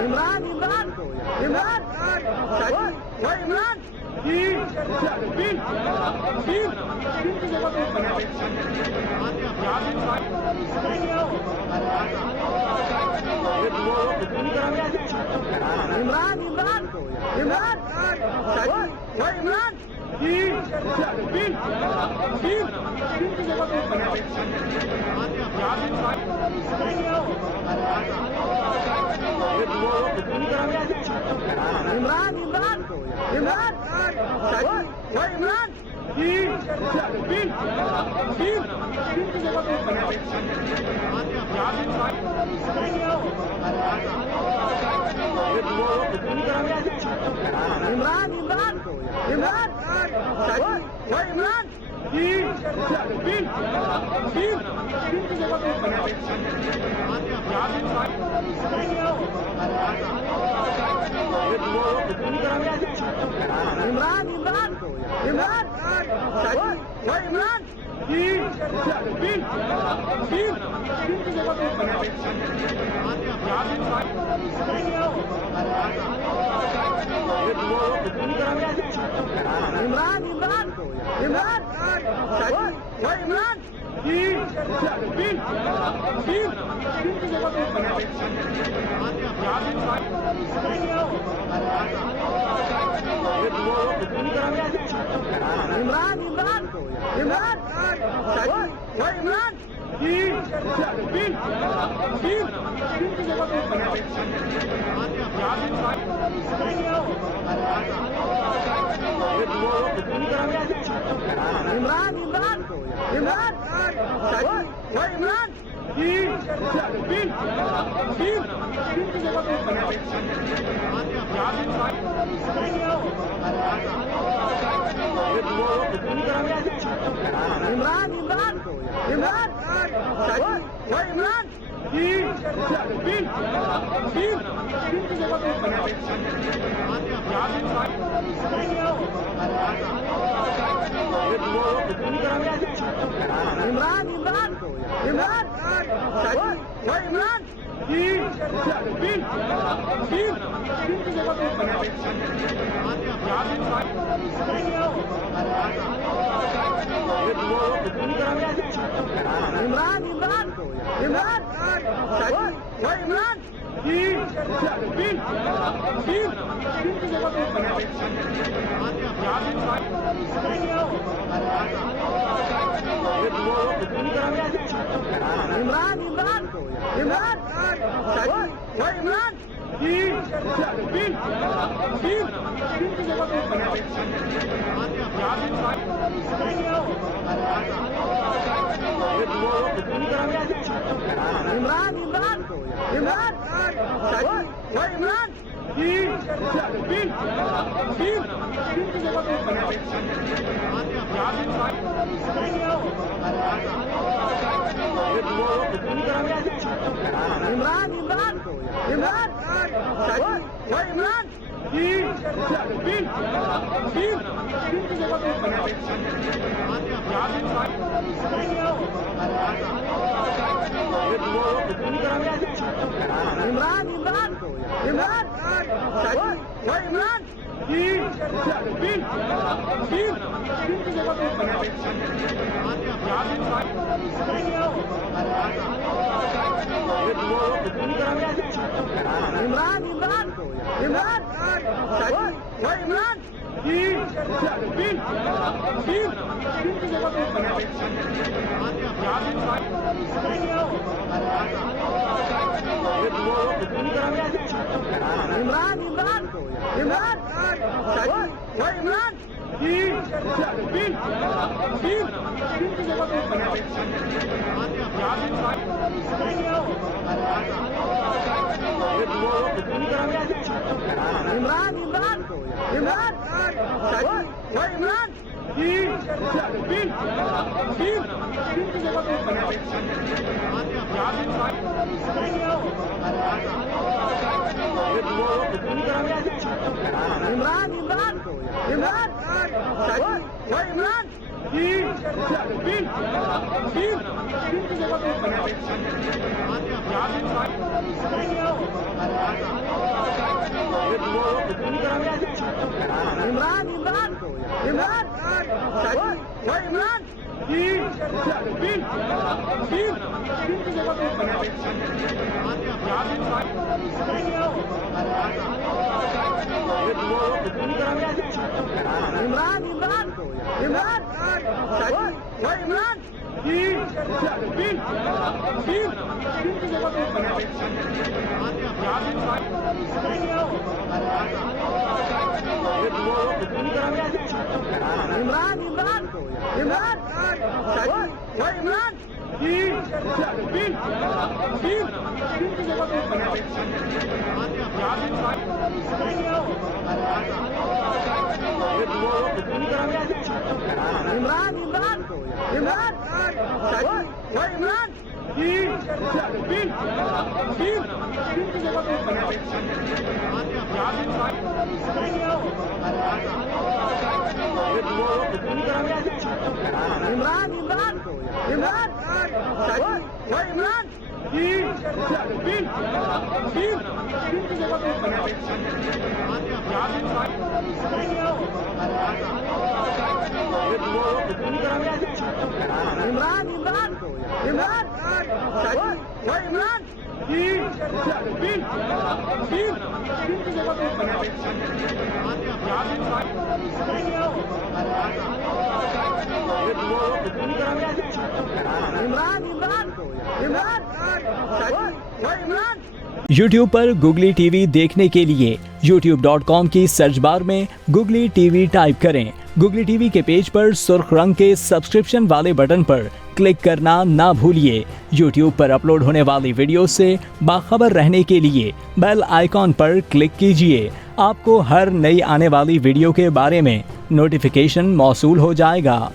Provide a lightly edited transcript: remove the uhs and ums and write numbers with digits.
इमरान इमरान इमरान वो इमरान तीन तीन तीन की जगह पे इमरान इमरान इमरान वो इमरान तीन तीन तीन की जगह पे इमरान इमरान इमरान वो इमरान तीन तीन तीन की जगह पे इमरान इमरान इमरान वो इमरान तीन तीन तीन की जगह पे इमरान इमरान इमरान वो इमरान तीन तीन तीन की जगह पे इमरान इमरान इमरान वो इमरान तीन तीन तीन की जगह पे इमरान इमरान इमरान वो इमरान तीन तीन तीन की जगह पे इमरान इमरान इमरान वो इमरान तीन तीन तीन की जगह पे इमरान इमरान इमरान वो इमरान तीन तीन तीन की जगह पे इमरान इमरान इमरान वो इमरान तीन तीन तीन की जगह पे इमरान इमरान इमरान वो इमरान तीन तीन तीन की जगह पे इमरान इमरान इमरान वो इमरान तीन तीन तीन की जगह पे इमरान इमरान इमरान वो इमरान तीन तीन तीन की जगह पे इमरान इमरान इमरान वो इमरान तीन तीन तीन की जगह पे इमरान इमरान इमरान वो इमरान तीन तीन तीन की जगह पे इमरान इमरान इमरान वो इमरान तीन तीन तीन की जगह पे इमरान इमरान इमरान वो इमरान तीन तीन तीन की जगह पे इमरान इमरान इमरान वो इमरान तीन तीन तीन की जगह पे इमरान इमरान इमरान वो इमरान इमरान इमरान इमरान भाई इमरान इमरान इमरान इमरान भाई इमरान इमरान इमरान इमरान भाई इमरान इमरान इमरान इमरान भाई इमरान इमरान इमरान इमरान भाई इमरान इमरान इमरान इमरान भाई इमरान इमरान इमरान इमरान भाई इमरान। YouTube पर गुगली टीवी देखने के लिए youtube.com की सर्च बार में गुगली टीवी टाइप करें। गुगली टीवी के पेज पर सुर्ख रंग के सब्सक्रिप्शन वाले बटन पर क्लिक करना ना भूलिए। YouTube पर अपलोड होने वाली वीडियो से बाखबर रहने के लिए बेल आइकॉन पर क्लिक कीजिए। आपको हर नई आने वाली वीडियो के बारे में नोटिफिकेशन मौसूल हो जाएगा।